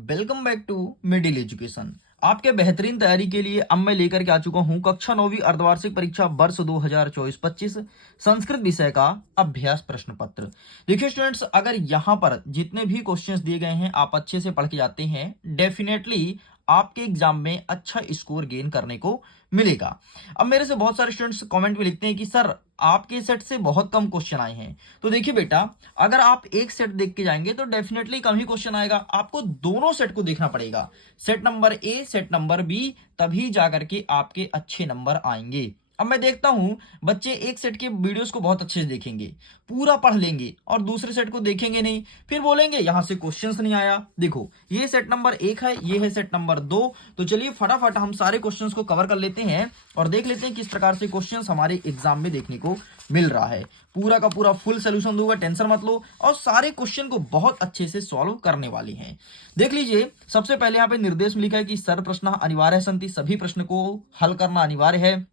Welcome back to middle education. आपके बेहतरीन तैयारी के लिए अब मैं लेकर के आ चुका हूं कक्षा 9वीं अर्धवार्षिक परीक्षा वर्ष 2024-25 संस्कृत विषय का अभ्यास प्रश्न पत्र। देखिए स्टूडेंट्स, अगर यहां पर जितने भी क्वेश्चंस दिए गए हैं आप अच्छे से पढ़ के जाते हैं, डेफिनेटली आपके एग्जाम में अच्छा स्कोर गेन करने को मिलेगा। अब मेरे से बहुत सारे स्टूडेंट्स कमेंट में लिखते हैं कि सर आपके सेट से बहुत कम क्वेश्चन आए हैं। तो देखिए बेटा, अगर आप एक सेट देख के जाएंगे तो डेफिनेटली कम ही क्वेश्चन आएगा। आपको दोनों सेट को देखना पड़ेगा, set number A set number B, तभी जाकर के आपके अच्छे नंबर आएंगे। अब मैं देखता हूं बच्चे एक सेट के वीडियोस को बहुत अच्छे से देखेंगे, पूरा पढ़ लेंगे, और दूसरे सेट को देखेंगे नहीं, फिर बोलेंगे यहां से क्वेश्चंस नहीं आया। देखो ये सेट नंबर 1 है, ये है सेट नंबर 2। तो चलिए फटाफट हम सारे क्वेश्चंस को कवर कर लेते हैं और देख लेते हैं किस प्रकार से क्वेश्चंस हमारे एग्जाम में देखने को मिल रहा है। पूरा का पूरा फुल सोल्यूशन दूंगा, टेंशन मत लो, और सारे क्वेश्चन को बहुत अच्छे से सॉल्व करने वाले हैं। देख लीजिए, सबसे पहले यहाँ पे निर्देश में लिखा है कि सर्व प्रश्न अनिवार्य संति, सभी प्रश्न को हल करना अनिवार्य है।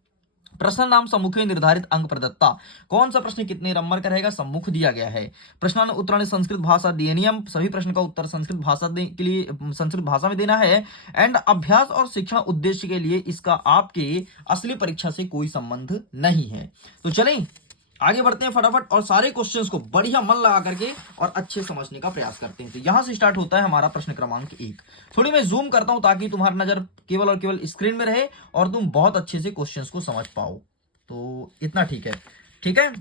प्रश्न नाम सम्मुख में निर्धारित अंक प्रदत्ता, कौन सा प्रश्न कितने नंबर का रहेगा सम्मुख दिया गया है। प्रश्न उत्तरण संस्कृत भाषा दिए नियम, सभी प्रश्न का उत्तर संस्कृत भाषा के लिए संस्कृत भाषा में देना है। एंड अभ्यास और शिक्षण उद्देश्य के लिए इसका आपके असली परीक्षा से कोई संबंध नहीं है। तो चलें आगे बढ़ते हैं फटाफट और सारे क्वेश्चंस को बढ़िया मन लगा करके और अच्छे समझने का प्रयास करते हैं। तो यहां से स्टार्ट होता है हमारा प्रश्न क्रमांक 1। थोड़ी मैं जूम करता हूं ताकि तुम्हारी नजर केवल और केवल स्क्रीन में रहे और तुम बहुत अच्छे से क्वेश्चंस को समझ पाओ। तो इतना ठीक है, ठीक है।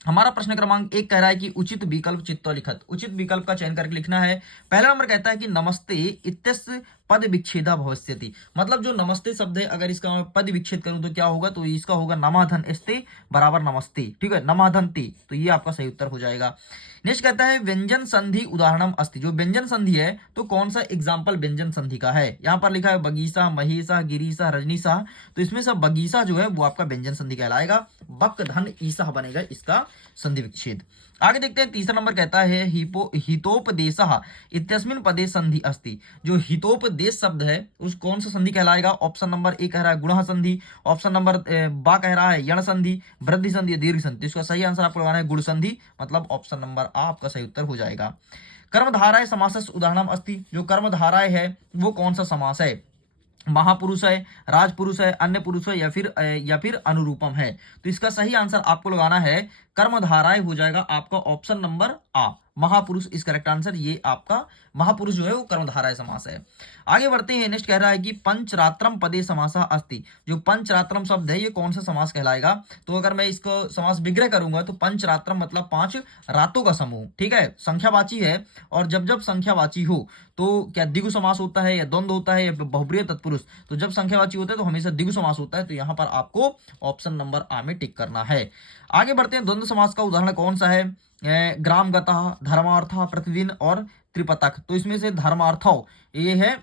हमारा प्रश्न क्रमांक 1 कह रहा है कि उचित विकल्प चित्त लिखत, उचित विकल्प का चयन करके लिखना है। पहला नंबर कहता है कि नमस्ते इत्यस्य पद विच्छेदा भविष्यति, मतलब जो नमस्ते शब्द है अगर इसका मैं पद विच्छेद करूं तो क्या होगा, तो इसका होगा नमाधन स्ते बराबर नमस्ते, ठीक है, नमाधन ते, तो ये आपका सही उत्तर हो जाएगा। नेक्स्ट कहता है व्यंजन संधि उदाहरणम अस्ति, जो व्यंजन संधि है तो कौन सा एग्जाम्पल व्यंजन संधि का है। यहाँ पर लिखा है बगीचा महेशा गिरीशा रजनीशा, तो इसमें से बगीचा जो है वो आपका व्यंजन संधि कहलाएगा। बक धन ईसा बनेगा इसका संधि विच्छेद। आगे देखते हैं, तीसरा नंबर कहता है हितोपदेश इत्यस्मिन पदे संधि अस्ति, जो हितोपदेश शब्द है उस कौन सा संधि कहलाएगा। ऑप्शन नंबर ए कह रहा है गुण संधि, ऑप्शन नंबर बा कह रहा है यण संधि, वृद्धि संधि, दीर्घ संधि। इसका सही आंसर आपको लगाना है गुण संधि, मतलब ऑप्शन नंबर आ आपका सही उत्तर हो जाएगा। कर्मधाराय समासस्य उदाहरणम अस्ति, जो कर्मधाराय है वो कौन सा समास है, महापुरुष है, राजपुरुष है, अन्य पुरुष है, या फिर अनुरूपम है। तो इसका सही आंसर आपको लगाना है कर्मधाराय हो जाएगा आपका ऑप्शन नंबर आ, महापुरुष इस करेक्ट आंसर। ये आपका महापुरुष जो है वो कर्मधाराय समास है। आगे बढ़ते हैं, नेक्स्ट कह रहा है कि पंचरात्रम पदे समासा अस्ति, जो पंचरात्रम शब्द है ये कौन सा समास कहलाएगा। तो अगर मैं इसको समास विग्रह करूंगा तो पंचरात्रम मतलब 5 रातों का समूह, ठीक है, संख्यावाची है, और जब जब संख्यावाची हो तो क्या द्विगु समास होता है या द्वंद्व होता है या बहुब्रीहि तत्पुरुष, तो जब संख्यावाची होता है तो हमेशा द्विगु समास होता है। तो यहाँ पर आपको ऑप्शन नंबर आ में टिक करना है। आगे बढ़ते हैं, द्वंद्व समास का उदाहरण कौन सा है, ग्रामगतः, धर्मार्थः, प्रतिदिन और त्रिपतक। तो इसमें से धर्मार्थो ये है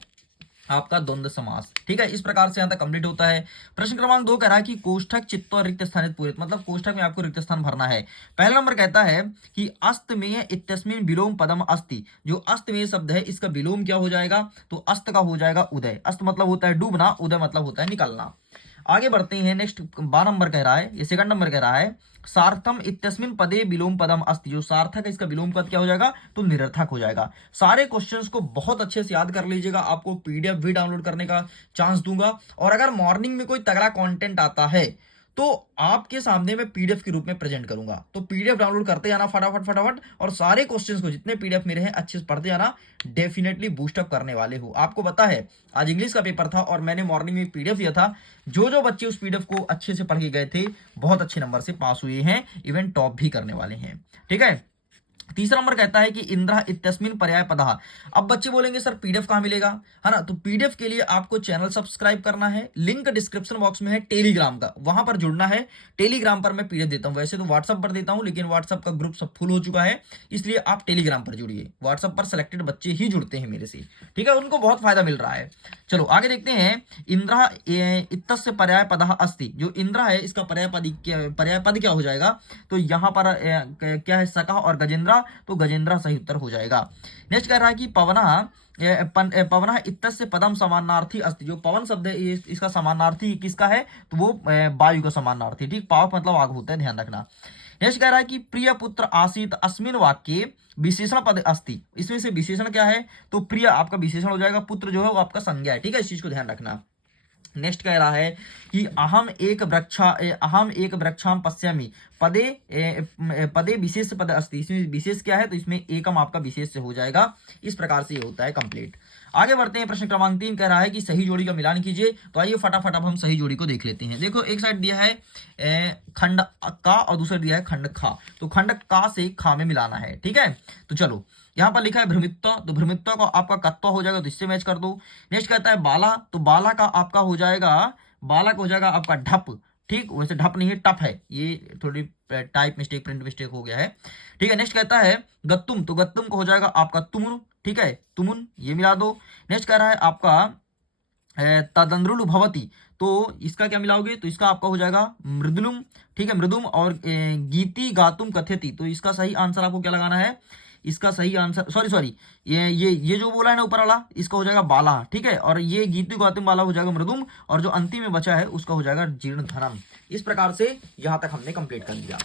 आपका द्वंद्व समास, ठीक है। इस प्रकार से यहां तक कंप्लीट होता है। प्रश्न क्रमांक 2 कह रहा है कि कोष्ठक चित्त और रिक्त स्थानित पूरित, मतलब कोष्ठक में आपको रिक्त स्थान भरना है। पहला नंबर कहता है कि अस्तमेय इत्यस्मिन विलोम पदम अस्ति, जो अस्तमेय शब्द है इसका विलोम क्या हो जाएगा, तो अस्त का हो जाएगा उदय। अस्त मतलब होता है डूबना, उदय मतलब होता है निकलना। आगे बढ़ते हैं, नेक्स्ट 12 नंबर कह रहा है, ये सेकंड नंबर कह रहा है सार्थम इत्यस्मिन पदे विलोम पदम अस्ति, जो सार्थक है इसका विलोम पद क्या हो जाएगा, तो निरर्थक हो जाएगा। सारे क्वेश्चंस को बहुत अच्छे से याद कर लीजिएगा, आपको पीडीएफ भी डाउनलोड करने का चांस दूंगा, और अगर मॉर्निंग में कोई तगड़ा कंटेंट आता है तो आपके सामने मैं पीडीएफ के रूप में प्रेजेंट करूंगा। तो पीडीएफ डाउनलोड करते जाना फटाफट फटाफट, और सारे क्वेश्चंस को जितने पीडीएफ मेरे हैं अच्छे से पढ़ते जाना, डेफिनेटली बूस्टअप करने वाले हो। आपको पता है आज इंग्लिश का पेपर था और मैंने मॉर्निंग में पीडीएफ दिया था, जो बच्चे उस पीडीएफ को अच्छे से पढ़ के गए थे बहुत अच्छे नंबर से पास हुए हैं, इवन टॉप भी करने वाले हैं, ठीक है। तीसरा नंबर कहता है कि इंद्र इत्यस्मिन पर्याय पदः। अब बच्चे बोलेंगे सर पीडीएफ कहां मिलेगा, है ना। तो पीडीएफ के लिए आपको चैनल सब्सक्राइब करना है, लिंक डिस्क्रिप्शन बॉक्स में है टेलीग्राम का, वहां पर जुड़ना है। टेलीग्राम पर मैं पीडीएफ देता हूं, वैसे तो व्हाट्सएप पर देता हूं लेकिन व्हाट्सएप का ग्रुप सब फुल हो चुका है, इसलिए आप टेलीग्राम पर जुड़िए। व्हाट्सएप पर सिलेक्टेड बच्चे ही जुड़ते हैं मेरे से, ठीक है, उनको बहुत फायदा मिल रहा है। चलो आगे देखते हैं, इंद्र इत्यस्य पर्याय पदः अस्ति, जो इंद्र है इसका पर्याय पद क्या हो जाएगा, तो यहाँ पर क्या है सकः और गजेंद्र, तो गजेंद्र सही उत्तर हो जाएगा। नेक्स्ट कह रहा है कि पवनः इत्यस्य पदम समानार्थी अस्ति, जो पवन शब्द है इसका समानार्थी किसका है, तो वो वायु का समानार्थी, ठीक, पावक मतलब आग होता है, ध्यान रखना। नेक्स्ट कह रहा है कि प्रिय पुत्र आसीत अस्मिन वाक्य विशेषण पद अस्ति, इसमें से विशेषण क्या है, तो प्रिय आपका विशेषण हो जाएगा, पुत्र जो है वो आपका संज्ञा है, ठीक है, इस चीज को ध्यान रखना। नेक्स्ट कह रहा है कि अहम एक वृक्षाम पश्यामि पदे पदे विशेष पद अस्ति, इसमें विशेष क्या है, तो इसमें एकम आपका विशेष से हो जाएगा। इस प्रकार से ये होता है कंप्लीट। आगे बढ़ते हैं, प्रश्न क्रमांक 3 कह रहा है कि सही जोड़ी का मिलान कीजिए। तो आइए फटाफट अब हम सही जोड़ी को देख लेते हैं। देखो एक साइड दिया है खंड का और दूसरा दिया है खंड खा, तो खंड का से खा में मिलाना है, ठीक है। तो चलो यहाँ पर लिखा है भ्रमित्व, तो भ्रमित्व को आपका कत्व हो जाएगा, तो इससे मैच कर दो। नेक्स्ट कहता है बाला, तो बाला का आपका हो जाएगा, बाला का हो जाएगा आपका ढप, ठीक, वैसे ढप नहीं है टप है, ये थोड़ी टाइप मिस्टेक प्रिंट मिस्टेक हो गया है, ठीक है। नेक्स्ट कहता है गत्तुम, तो गत्तुम को हो जाएगा आपका तुमुन, ठीक है, तुमुन, ये मिला दो। नेक्स्ट कह रहा है आपका तदंद्रुल भवती, तो इसका क्या मिलाओगे, तो इसका आपका हो जाएगा मृदुलुम, ठीक है, मृदुम। और गीति गातुम कथ्यति, तो इसका सही आंसर आपको क्या लगाना है, इसका सही आंसर सॉरी ये जो बोला है ना ऊपर वाला, इसका हो जाएगा बाला, ठीक है, और ये गीति गौतम वाला हो जाएगा मृदुम, और जो अंतिम में बचा है उसका हो जाएगा जीर्ण धनम। इस प्रकार से यहां तक हमने कंप्लीट कर दिया।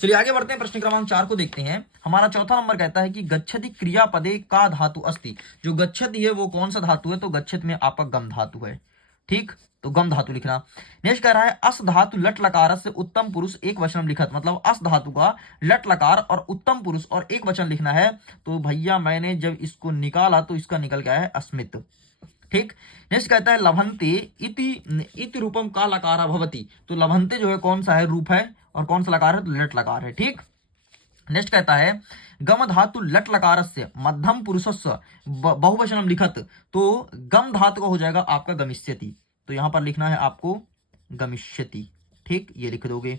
चलिए आगे बढ़ते हैं, प्रश्न क्रमांक 4 को देखते हैं। हमारा चौथा नंबर कहता है कि गच्छति क्रियापदे का धातु अस्ति, जो गच्छति है वो कौन सा धातु है, तो गच्छत में आपका गम धातु है, ठीक, तो गम धातु लिखना। नेक्स्ट कह रहा है अस धातु लट लकार से उत्तम पुरुष एक वचन लिखत, मतलब अस धातु का लट लकार और उत्तम पुरुष और एक वचन लिखना है। तो भैया मैंने जब इसको निकाला तो इसका निकल गया है अस्मित, ठीक। नेक्स्ट कहता है लभंते इति रूपम का लकारा भवती, तो लभंते जो है कौन सा है, रूप है, और कौन सा लकार है, तो लट लकार है, ठीक। नेक्स्ट कहता है गम धातु लट लकारस्य मध्यम पुरुषस्य बहुवचनम लिखत, तो गम धातु का हो जाएगा आपका गमिष्यति, तो यहां पर लिखना है आपको गमिष्यति, ठीक, ये लिख दोगे।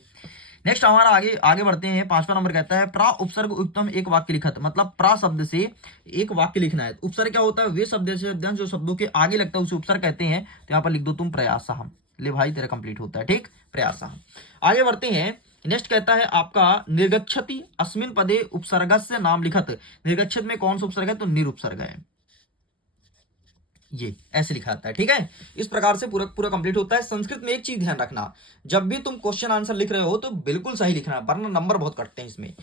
नेक्स्ट हमारा आगे बढ़ते हैं। 5वां नंबर कहता है प्रा उपसर्ग उत्तम एक वाक्य लिखत, मतलब प्रा शब्द से एक वाक्य लिखना है। उपसर्ग क्या होता है, वे शब्द से जो शब्दों के आगे लगता है उसे उपसर्ग कहते हैं। तो यहाँ पर लिख दो तुम प्रयासः, ले भाई तेरा कंप्लीट होता है, ठीक, प्रयासः। आगे बढ़ते हैं। नेक्स्ट कहता है आपका निर्गच्छति अस्मिन पदे उपसर्गस्य नाम लिखत, निर्गच्छत में कौन सा उपसर्ग है, तो निरुपसर्ग है, ये ऐसे लिखा जाता है, ठीक है। इस प्रकार से पूरा कंप्लीट होता है। संस्कृत में एक चीज ध्यान रखना, जब भी तुम क्वेश्चन आंसर लिख रहे हो तो बिल्कुल सही लिखना, वरना नंबर बहुत कटते हैं इसमें,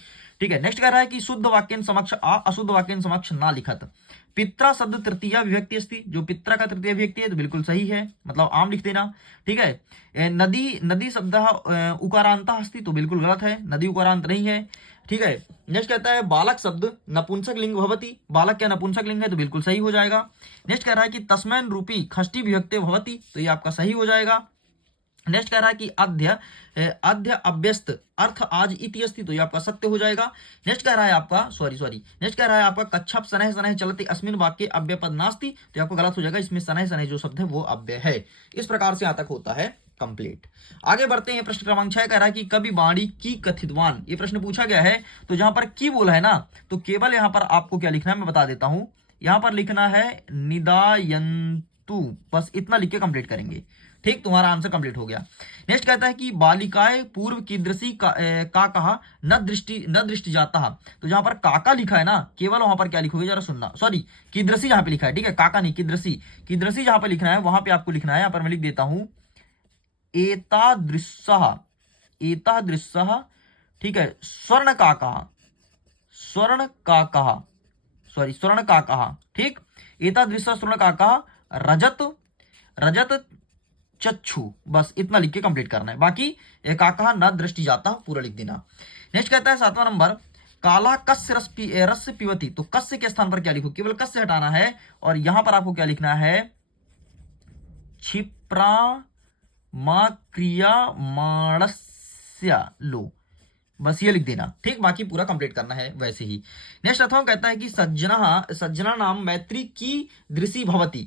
ठीक है। नेक्स्ट कह रहा है कि शुद्ध वाक्य समक्ष आ अशुद्ध वाक्य समक्ष ना लिखत, पित्रा शब्द तृतीय विभक्ति अस्ति, जो पित्रा का तृतीय विभक्ति है तो बिल्कुल सही है, मतलब आम लिख देना, ठीक है। नदी शब्द उकारांता अस्ति, तो बिल्कुल गलत है, नदी उकारांत नहीं है, ठीक है। नेक्स्ट कहता है बालक शब्द नपुंसक लिंग भवती, बालक क्या नपुंसक लिंग है, तो बिल्कुल सही हो जाएगा। नेक्स्ट कह रहा है कि तस्मैन रूपी खष्टी विभक्ति भवती, तो ये आपका सही हो जाएगा। नेक्स्ट कह रहा है कि अध्य अभ्यस्त अर्थ आज इति अस्ति, तो ये आपका सत्य हो जाएगा। नेक्स्ट कह रहा है आपका नेक्स्ट कह रहा है आपका कच्छप सनह सनह चलते अस्मिन वाक्य अव्यय पद नास्ति, तो आपको गलत हो जाएगा, इसमें सनह सनह जो शब्द है वो अव्यय है। इस प्रकार से यहाँ तक होता है कंप्लीट। आगे बढ़ते हैं। प्रश्न क्रमांक 6 कह रहा है कि कवि वाणी की कथितवान, ये प्रश्न पूछा गया है। तो जहां पर की बोला है ना, तो केवल यहां पर आपको क्या लिखना है मैं बता देता हूं, यहां पर लिखना है निदायन्तु, बस इतना लिख के कंप्लीट करेंगे, ठीक, तुम्हारा आंसर कंप्लीट हो गया। नेक्स्ट कहता है कि बालिकाएं पूर्व कीदृशी का कहा न दृष्टि जाता, तो जहां पर काका लिखा है ना, केवल वहां पर क्या लिखोगे जरा सुनना, सॉरी कीदृशी जहां पे लिखा है, ठीक है, काका नहीं कीदृशी जहां पे लिखना है वहां पे आपको लिखना है, यहां पर मैं लिख देता हूं एतादृशः, ठीक है, स्वर्ण का कहा, ठीक, एतादृशः स्वर्ण का कहा, रजत चक्षु, बस इतना लिख के कंप्लीट करना है, बाकी काका न दृष्टि जाता पूरा लिख देना। नेक्स्ट कहता है 7वां नंबर काला कस्य रस पिबती, तो कस्य के स्थान पर क्या लिखो, केवल कस्य हटाना है, और यहां पर आपको क्या लिखना है क्षिप्रा मा क्रिया माणस्य लो, बस ये लिख देना, ठीक, बाकी पूरा कंप्लीट करना है वैसे ही। नेक्स्ट अथवा कहता है कि सज्जना नाम मैत्री की दृषि भवती,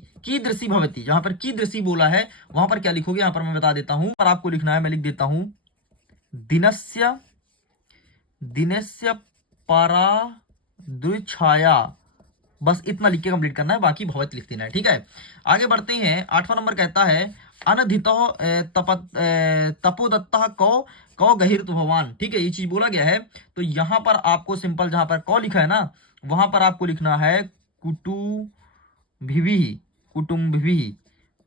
जहां पर की दृषि बोला है वहां पर क्या लिखोगे, यहां पर मैं बता देता हूं, पर आपको लिखना है, मैं लिख देता हूं दिनस्य परा दुछाया, बस इतना लिख के कंप्लीट करना है, बाकी भवत लिख देना है, ठीक है। आगे बढ़ते हैं। 8वां नंबर कहता है अनधितो तपोदत्ता कौ गहिर्त भगवान, ठीक है, ये चीज बोला गया है। तो यहां पर आपको सिंपल जहां पर कौ लिखा है ना वहां पर आपको लिखना है कुटुंबिभिः,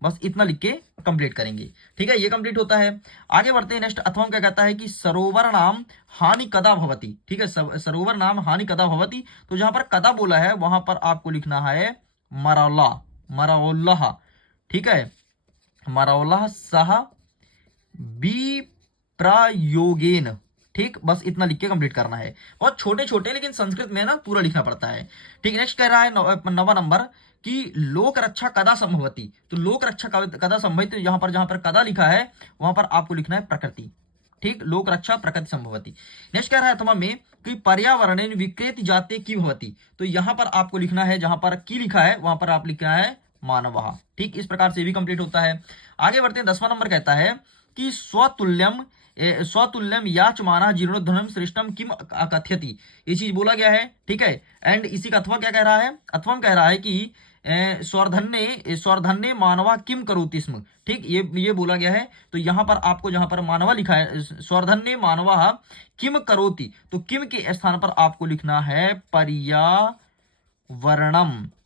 बस इतना लिख के कंप्लीट करेंगे। ठीक है, ये कंप्लीट होता है। आगे बढ़ते हैं नेक्स्ट। अथवा क्या कहता है कि सरोवर नाम हानि कदा भवती। ठीक है, सरोवर नाम हानि कदा भवती, तो जहां पर कदा बोला है वहां पर आपको लिखना है मरौला, मरौल्लाह। ठीक है, मरौलाह सह बी प्रयोगेन। ठीक, बस इतना लिख के कंप्लीट करना है। बहुत छोटे छोटे लेकिन संस्कृत में ना पूरा लिखना पड़ता है। ठीक, नेक्स्ट कह रहा है नवा नंबर कि लोक रक्षा कदा संभवती, तो लोक रक्षा कदा संभवती, जहां पर कदा लिखा है वहां पर आपको लिखना है प्रकृति। ठीक, लोक रक्षा प्रकृति संभवती। नेक्स्ट कह रहा है अथवा में कि पर्यावरण विकृति जाते की भवती, तो यहां पर आपको लिखना है, जहां पर की लिखा है वहां पर आप लिखना है मानवः। ठीक, इस प्रकार से भी कंप्लीट होता है। आगे बढ़ते हैं। 10वां नंबर कहता है कि स्वतुल्यम याच माना जीर्णोद्धरणम श्रेष्ठम किम अकथ्यति, ये चीज बोला गया है। ठीक है, एंड इसी का अथवा क्या कह रहा है, अथवा कह रहा है कि स्वरधन्य मानवा किम करोति स्म। ठीक, ये बोला गया है। तो यहां पर आपको, जहां पर मानवा लिखा है स्वरधन्य मानवा किम करोति, तो किम के स्थान पर आपको लिखना है पर्यावरणम।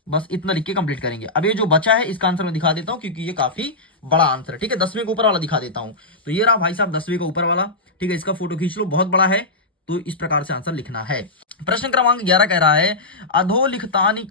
बस इतना लिख के कंप्लीट करेंगे। अब ये जो बचा है इसका आंसर मैं दिखा देता हूं क्योंकि ये काफी बड़ा आंसर है। ठीक है, 10वें के ऊपर वाला दिखा देता हूं। तो ये रहा भाई साहब 10वें का ऊपर वाला। ठीक है, इसका फोटो खींच लो, बहुत बड़ा है। तो इस प्रकार से आंसर लिखना है। प्रश्न क्रमांक 11 कह रहा है अधोलिखितानि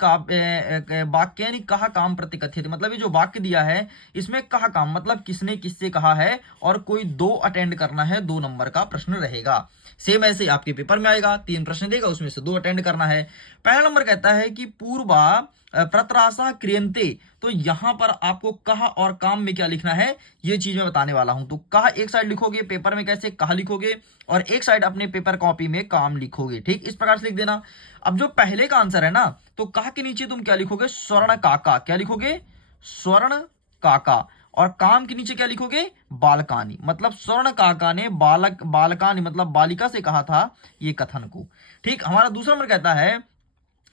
वाक्यानि कहा काम प्रतिकथ्यते, मतलब ये जो वाक्य दिया है इसमें कहा काम मतलब किसने किससे कहा है, और कोई 2 अटेंड करना है, 2 नंबर का प्रश्न रहेगा। सेम ऐसे आपके पेपर में आएगा, 3 प्रश्न देगा, उसमें से 2 अटेंड करना है। पहला नंबर कहता है कि पूर्वा प्रत्रासा क्रियन्ते, तो यहां पर आपको कहा और काम में क्या लिखना है ये चीज मैं बताने वाला हूं। तो कहा एक साइड लिखोगे पेपर में, कैसे कहा लिखोगे, और एक साइड अपने पेपर कॉपी में काम लिखोगे। ठीक, इस प्रकार से लिख देना। अब जो पहले का आंसर है ना, तो कहा के नीचे तुम क्या लिखोगे, स्वर्ण काका, क्या लिखोगे, स्वर्ण काका, और काम के नीचे क्या लिखोगे, बालकानी, मतलब स्वर्ण काका ने बालकानी मतलब बालिका से कहा था ये कथन को। ठीक, हमारा दूसरा नंबर कहता है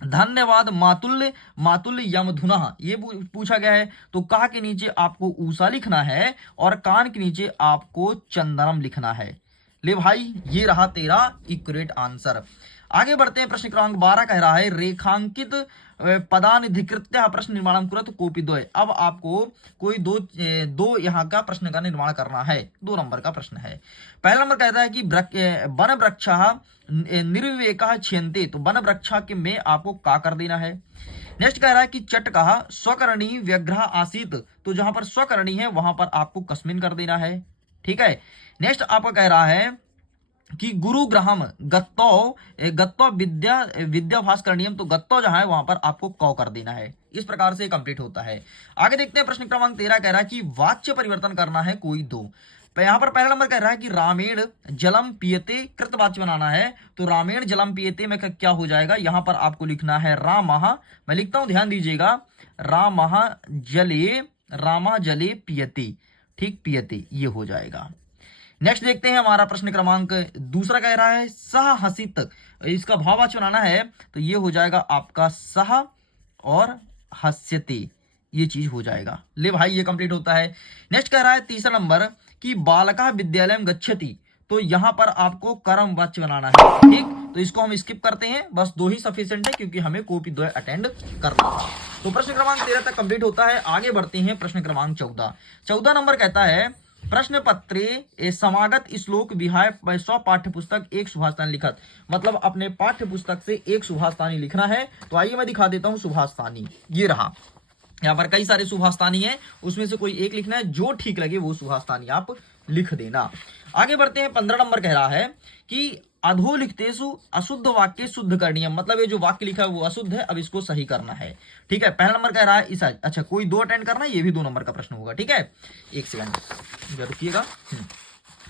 धन्यवाद मातुल्य मातुल्य यमधुना, ये पूछा गया है। तो कहा के नीचे आपको ऊषा लिखना है और कान के नीचे आपको चंदनम लिखना है। ले भाई, ये रहा तेरा इक्वरेट आंसर। आगे बढ़ते हैं। प्रश्न क्रमांक 12 कह रहा है रेखांकित पदानिधिकृत्य प्रश्न निर्माण कुरत कोपिद्वय। अब आपको कोई दो यहाँ का प्रश्न का निर्माण करना है, 2 नंबर का प्रश्न है। पहला नंबर कहता है कि वन वृक्ष निर्विवेक छियन्ते, तो वन वृक्ष के में आपको का कर देना है। नेक्स्ट कह रहा है कि चट कहा स्वकरणी व्यग्रह आसीत, तो जहां पर स्वकरणी है वहां पर आपको कस्मिन कर देना है। ठीक है, नेक्स्ट आपका कह रहा है कि गुरुग्रहम गत्तो विद्याभास करणीयम, तो गत्तो जहां है वहां पर आपको कौ कर देना है। इस प्रकार से कंप्लीट होता है। आगे देखते हैं। प्रश्न क्रमांक 13 कह रहा है कि वाच्य परिवर्तन करना है कोई 2। यहां पर पहला नंबर कह रहा है कि रामेण जलम पियते, कृतवाच्य बनाना है। तो रामेण जलम पियते में क्या हो जाएगा, यहां पर आपको लिखना है रामः, मैं लिखता हूं ध्यान दीजिएगा, रामः जले पियते। ठीक, पियते ये हो जाएगा। नेक्स्ट देखते हैं। हमारा प्रश्न क्रमांक दूसरा कह रहा है सह हसित, इसका भाववाच्य बनाना है। तो ये हो जाएगा आपका सह और हस्यते, ये चीज हो जाएगा। ले भाई, ये कंप्लीट होता है। नेक्स्ट कह रहा है तीसरा नंबर कि बालका विद्यालय गच्छति, तो यहां पर आपको कर्म वाच्य बनाना है। ठीक, तो इसको हम स्किप करते हैं, बस 2 ही सफिशिएंट है क्योंकि हमें कॉपी 2 अटेंड करना था। तो प्रश्न क्रमांक 13 तक कंप्लीट होता है। आगे बढ़ते हैं। प्रश्न क्रमांक 14 नंबर कहता है प्रश्न पत्रे समागत श्लोक विहाय स्व पाठ्य पुस्तक एक सुभाषतानी लिखत, मतलब अपने पाठ्य पुस्तक से एक सुभाषतानी लिखना है। तो आइए मैं दिखा देता हूं सुभाषतानी। ये रहा, यहाँ पर कई सारे सुभाषतानी है, उसमें से कोई एक लिखना है, जो ठीक लगे वो सुभाषतानी आप लिख देना। आगे बढ़ते हैं। 15 नंबर कह रहा है कि अधोलिखितेषु अशुद्ध वाक्य शुद्ध करणीय, मतलब ये जो वाक्य लिखा है वो अशुद्ध है, अब इसको सही करना है। ठीक है, पहला नंबर कह रहा है ईसा, अच्छा कोई 2 अटेंड करना है, ये भी 2 नंबर का प्रश्न होगा। ठीक है, एक सेकंड रुकिएगा।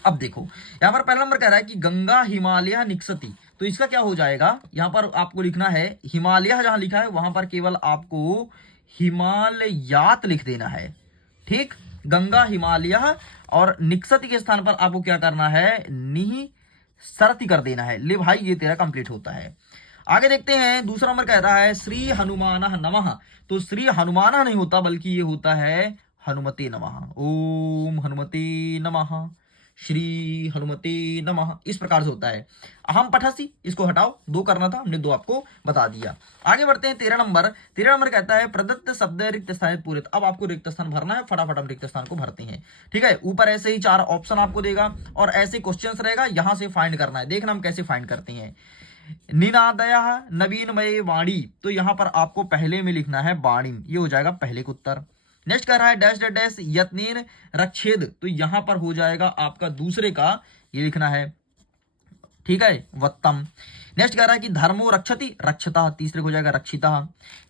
अब देखो, यहाँ पर पहला नंबर कह रहा है कि गंगा हिमालय निक्सती, तो इसका क्या हो जाएगा, यहाँ पर आपको लिखना है हिमालय, जहां लिखा है वहां पर केवल आपको हिमालयात लिख देना है। ठीक, गंगा हिमालय, और निक्सती के स्थान पर आपको क्या करना है, निःसरति कर देना है। ले भाई, ये तेरा कंप्लीट होता है। आगे देखते हैं। दूसरा नंबर कह रहा है श्री हनुमानः नमः, तो श्री हनुमानः नहीं होता बल्कि ये होता है हनुमते नमः, ओम हनुमते नमः। श्री हनुमते नमः, इस प्रकार से होता है। अहम पठासी, इसको हटाओ, 2 करना था, हमने 2 आपको बता दिया। आगे बढ़ते हैं 13 नंबर। 13 नंबर कहता है प्रदत्त शब्द रिक्त स्थान पूरे। अब आपको रिक्त स्थान भरना है, फटाफट हम रिक्त स्थान को भरते हैं। ठीक है, ऊपर ऐसे ही 4 ऑप्शन आपको देगा और ऐसे क्वेश्चंस रहेगा, यहां से फाइंड करना है। देखना हम कैसे फाइंड करते हैं। निनादया नवीनमय वाणी, तो यहां पर आपको पहले में लिखना है वाणी, ये हो जाएगा पहले का उत्तर। नेक्स्ट कर रहा है डैश डैश डैश यत्नेन रक्षेद, तो यहां पर हो जाएगा आपका दूसरे का, ये लिखना है। ठीक है, वत्तम। नेक्स्ट कह रहा है कि धर्मो रक्षति रक्षता, तीसरे को हो जाएगा रक्षिता।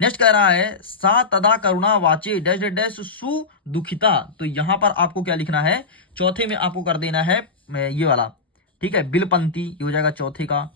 नेक्स्ट कह रहा है सा तदा करुणा वाचे डैश डैश डैश सुदुखिता, तो यहां पर आपको क्या लिखना है, चौथे में आपको कर देना है ये वाला। ठीक है, बिलपंथी, ये हो जाएगा चौथे का।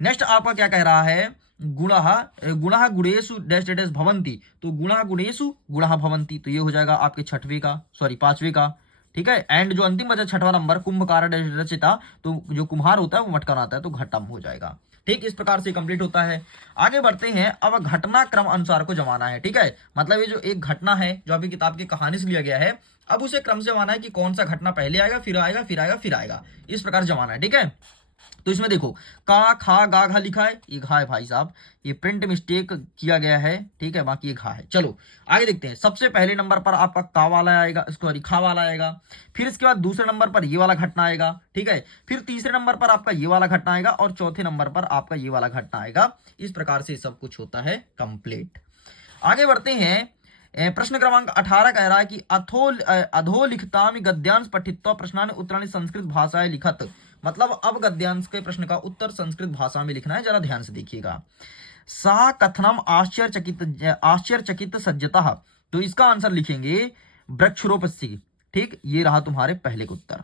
नेक्स्ट आपका क्या कह रहा है, गुणः गुणः गुणेषु डैश डैश डैश भवंती, तो गुणः गुणेषु गुणः भवंती, तो ये हो जाएगा आपके छठवें का, सॉरी 5वें का। ठीक है, एंड जो अंतिम बचा 6वां नंबर कुंभकार डैश रचिता, तो जो कुम्हार होता है वो मटका आता है, तो घटम हो जाएगा। ठीक, इस प्रकार से कंप्लीट होता है। आगे बढ़ते हैं, अब घटना क्रम अनुसार को जमाना है। ठीक है, मतलब ये जो एक घटना है जो आपकी किताब की कहानी से लिया गया है, अब उसे क्रम से जमाना है कि कौन सा घटना पहले आएगा, फिर आएगा, फिर आएगा, फिर आएगा, इस प्रकार जमाना है। ठीक है, तो इसमें देखो का खा गा घा लिखा है, ये घा है भाई साहब, ये प्रिंट मिस्टेक किया गया है। ठीक है, बाकी ये घा है। चलो आगे देखते हैं। सबसे पहले नंबर पर आपका का वाला आएगा, सॉरी खा वाला आएगा, फिर इसके बाद दूसरे नंबर पर ये वाला घटना आएगा। ठीक है, फिर तीसरे नंबर पर आपका ये वाला घटना आएगा और चौथे नंबर पर आपका ये वाला घटना आएगा। इस प्रकार से सब कुछ होता है कंप्लीट। आगे बढ़ते हैं। प्रश्न क्रमांक 18 कह रहा है कि अधो लिखताम गद्यांश पठित्वा प्रश्नानि उत्तराणि संस्कृत भाषाएं लिखत, मतलब अब गद्यांश के प्रश्न का उत्तर संस्कृत भाषा में लिखना है, जरा ध्यान से देखिएगा। सा कथनम आश्चर्यचकित सज्जतः, तो इसका आंसर लिखेंगे वृक्षरोपसी। ठीक, ये रहा तुम्हारे पहले का उत्तर,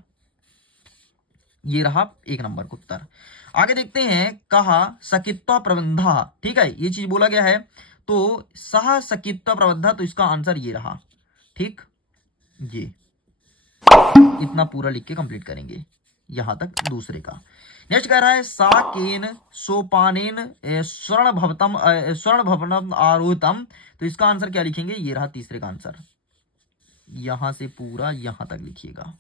ये रहा 1 नंबर का उत्तर। आगे देखते हैं, कहा सकित्व प्रबंधा। ठीक है, ये चीज बोला गया है, तो सह सकित्व प्रबंधा, तो इसका आंसर ये रहा। ठीक, ये इतना पूरा लिख के कंप्लीट करेंगे यहां तक दूसरे का। नेक्स्ट कह रहा है साकेन सोपानेन स्वर्ण भवनम आरोहतम, तो इसका आंसर क्या लिखेंगे, ये रहा तीसरे का आंसर। यहां से पूरा यहां तक लिखिएगा,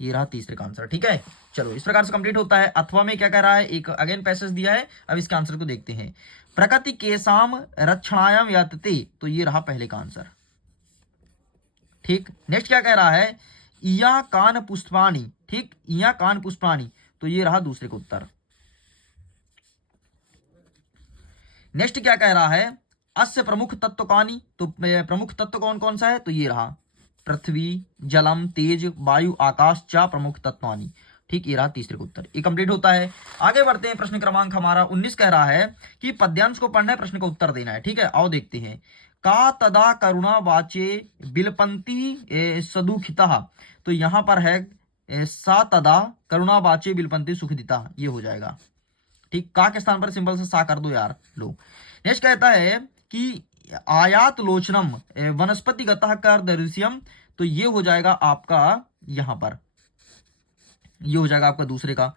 ये रहा तीसरे का आंसर। ठीक है, चलो इस प्रकार से कंप्लीट होता है। अथवा में क्या कह रहा है, एक अगेन पैसेज दिया है, अब इसके आंसर को देखते हैं। प्रकृति केसाम रक्षणायाम यातते, तो ये रहा पहले का आंसर। ठीक, नेक्स्ट क्या कह रहा है, इया कान पुष्पाणी। ठीक, इया कान पुष्पाणी, तो ये रहा दूसरे का उत्तर। नेक्स्ट क्या कह रहा है, अस्य प्रमुख तत्व कानी, तो प्रमुख तत्व कौन कौन सा है, तो ये रहा पृथ्वी जलम तेज वायु आकाश चा प्रमुख तत्वानी। ठीक, ये रहा तीसरे का उत्तर। ये कंप्लीट होता है। आगे बढ़ते हैं। प्रश्न क्रमांक हमारा 19 कह रहा है कि पद्यांश को पढ़ना है, प्रश्न का उत्तर देना है। ठीक है, आओ देखते हैं। का तदा करुणा वाचे बिलपंती सदुखिता, तो यहां पर है सा तदा करुणा वाचे बिलपंती सुखदिता, ये हो जाएगा। ठीक, का के स्थान पर सिंपल से सा कर दो यार। लो, नेक्स्ट कहता है कि आयात लोचनम वनस्पतिगत कर दृश्यम, तो ये हो जाएगा आपका यहां पर, ये हो जाएगा आपका दूसरे का।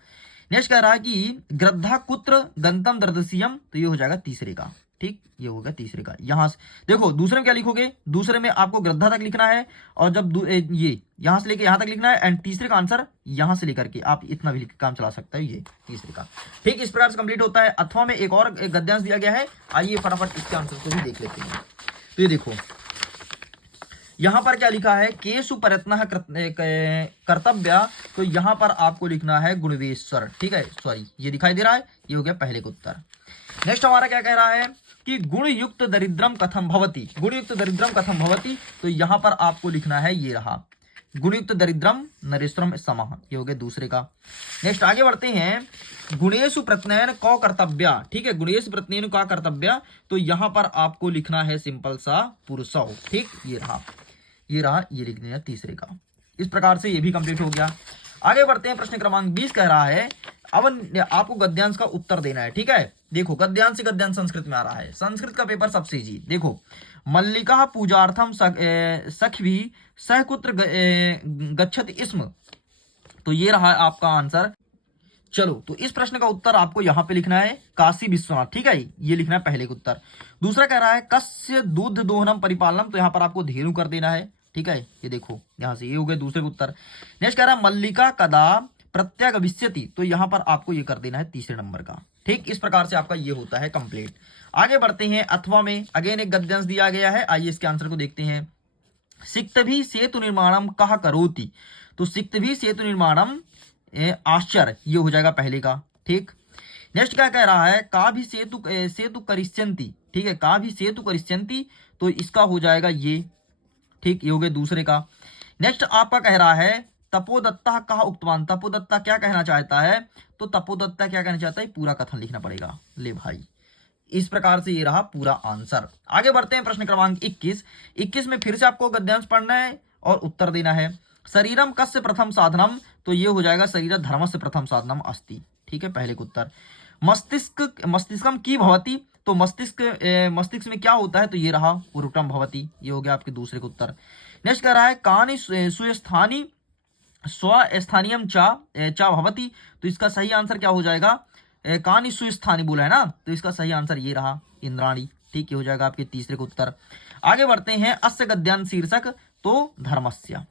नेक्स्ट कह रहा है कि ग्रद्धा कुत्र गंतम दर्दसियम, तो ये हो जाएगा तीसरे का। ठीक, ये होगा तीसरे का। यहां से देखो दूसरे में क्या लिखोगे, दूसरे में आपको ग्रद्धा तक लिखना है और जब ये यहां से लेके यहां तक लिखना है, एंड तीसरे का आंसर यहां से लेकर के आप इतना भी काम चला सकते हैं, ये तीसरे का। ठीक, इस प्रकार से कंप्लीट होता है। अथवा में एक और गद्यांश दिया गया है, आइए फटाफट इसके आंसर को भी देख लेते हैं। तो ये देखो यहां पर क्या लिखा है, केशु प्रयत्न कर्तव्य, तो यहां पर आपको लिखना है गुणवेश्वर। ठीक है, सॉरी ये दिखाई दे रहा है, ये हो गया पहले का उत्तर। नेक्स्ट हमारा क्या कह रहा है कि गुणयुक्त दरिद्रम कथम भवति, गुणयुक्त दरिद्रम कथम भवति, तो यहां पर आपको लिखना है, ये रहा गुणयुक्त दरिद्रम नरेश्वरम समः, ये हो गया दूसरे का। नेक्स्ट आगे बढ़ते हैं। गुणेशु प्रत्ययन कौ कर्तव्य। ठीक है, गुणेशु प्रत्ययन का कर्तव्य, तो यहां पर आपको लिखना है सिंपल सा पुरुषौ। ठीक, ये रहा, ये लिख देना तीसरे का। इस प्रकार से ये भी कंप्लीट हो गया। आगे बढ़ते हैं। प्रश्न क्रमांक 20 कह रहा है, अब आपको गद्यांश का उत्तर देना है। ठीक है, देखो गद्यांश से गद्यांश संस्कृत में आ रहा है, संस्कृत का पेपर सबसे इजी। देखो मल्लिका पूजार्थम सखवी सहकुत्र गच्छत इस्म, तो ये रहा आपका आंसर। चलो, तो इस प्रश्न का उत्तर आपको यहां पे लिखना है काशी विश्वनाथ। ठीक है, ये लिखना है पहले का उत्तर। दूसरा कह रहा है कस्य दूध दोहनम परिपालनम, तो यहां पर आपको धेनु कर देना है। ठीक है, ये देखो यहां से ये हो गए दूसरे उत्तर। नेक्स्ट कह रहा है मल्लिका कदा प्रत्यागमिष्यति, तो यहां पर आपको ये कर देना है तीसरे नंबर का। ठीक, इस प्रकार से आपका ये होता है कंप्लीट। आगे बढ़ते हैं। अथवा में अगेन एक गद्यांश दिया गया है, आइए इसके आंसर को देखते हैं। सिक्तभि सेतु निर्माणम कहा करोति, तो सिक्तभि सेतु निर्माणम आश्चर्य, ये हो जाएगा पहले का। ठीक, नेक्स्ट क्या कह रहा है, का भी सेतु सेतु करिष्यन्ति, ठीक है, का भी सेतु करिष्यन्ति, तो इसका हो जाएगा ये। ठीक, ये हो गए दूसरे का। नेक्स्ट आपका कह रहा है तपोदत्ता कहा उक्तवान, तपोदत्ता क्या कहना चाहता है, तो तपोदत्ता क्या कहना चाहता है, पूरा कथन लिखना पड़ेगा। ले भाई, इस प्रकार से ये रहा पूरा आंसर। आगे बढ़ते हैं प्रश्न क्रमांक 21। 21 में फिर से आपको गद्यांश पढ़ना है और उत्तर देना है। शरीरम कस्य प्रथम साधनम, तो ये हो जाएगा शरीर धर्मस्य प्रथम साधनम अस्ति। ठीक है, पहले का उत्तर। मस्तिष्कम की भवती, तो मस्तिष्क में क्या होता है, तो ये रहा उरुटम भवती, ये हो गया आपके दूसरे का उत्तर। नेक्स्ट कह रहा है कानि सुस्थानी स्वस्थानियम चा भवती, तो इसका सही आंसर क्या हो जाएगा, कानि सुस्थानी बोला है ना, तो इसका सही आंसर ये रहा इंद्राणी। ठीक, ये हो जाएगा आपके तीसरे का उत्तर। आगे बढ़ते हैं। अस्य गद्यांश शीर्षक, तो धर्मस्य,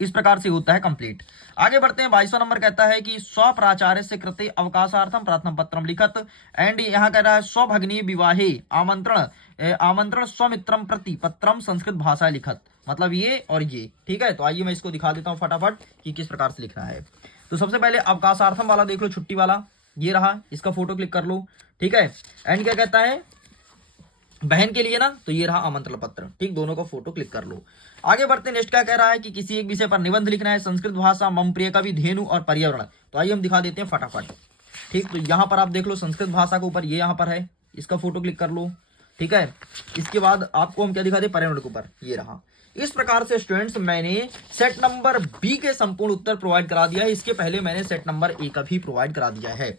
इस प्रकार से होता है कंप्लीट। आगे बढ़ते हैं। 22वां नंबर कहता है कि स्वप्राचार्य से कृते अवकाशार्थम प्रार्थना पत्रम लिखत, एंड यहाँ कह रहा है स्वभगनी विवाहे आमंत्रण स्वमित्रम प्रति पत्रम संस्कृत भाषा लिखत, मतलब ये और ये। ठीक है, तो आइए मैं इसको दिखा देता हूँ फटाफट कि किस प्रकार से लिखना है। तो सबसे पहले अवकाशार्थम वाला देख लो, छुट्टी वाला, ये रहा, इसका फोटो क्लिक कर लो। ठीक है, एंड क्या कहता है बहन के लिए ना, तो ये रहा आमंत्रण पत्र। ठीक, दोनों का फोटो क्लिक कर लो। आगे बढ़ते। नेक्स्ट क्या कह रहा है कि किसी एक विषय पर निबंध लिखना है, संस्कृत भाषा, मम प्रिय कवि, धेनु और पर्यावरण। तो आइए हम दिखा देते हैं फटाफट। ठीक, तो यहाँ पर आप देख लो संस्कृत भाषा के ऊपर ये यहाँ पर है, इसका फोटो क्लिक कर लो। ठीक है, इसके बाद आपको हम क्या दिखा दे, पर्यावरण के ऊपर, ये रहा। इस प्रकार से स्टूडेंट्स मैंने सेट नंबर बी के संपूर्ण उत्तर प्रोवाइड करा दिया है। इसके पहले मैंने सेट नंबर ए का भी प्रोवाइड करा दिया है।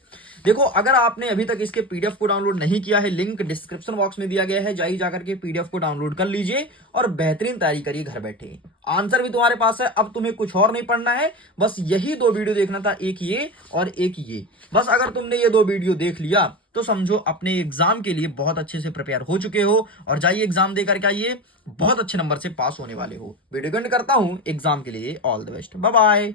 देखो, अगर आपने अभी तक इसके पीडीएफ को डाउनलोड नहीं किया है, लिंक डिस्क्रिप्शन बॉक्स में दिया गया है, जाइए जाकर के पीडीएफ को डाउनलोड कर लीजिए और बेहतरीन तैयारी करिए घर बैठे। आंसर भी तुम्हारे पास है, अब तुम्हें कुछ और नहीं पढ़ना है, बस यही दो वीडियो देखना था, एक ये और एक ये। बस अगर तुमने ये दो वीडियो देख लिया तो समझो अपने एग्जाम के लिए बहुत अच्छे से प्रिपेयर हो चुके हो, और जाइए एग्जाम दे करके आइए, बहुत अच्छे नंबर से पास होने वाले हो। वीडियो एंड करता हूं, एग्जाम के लिए all the best, bye bye.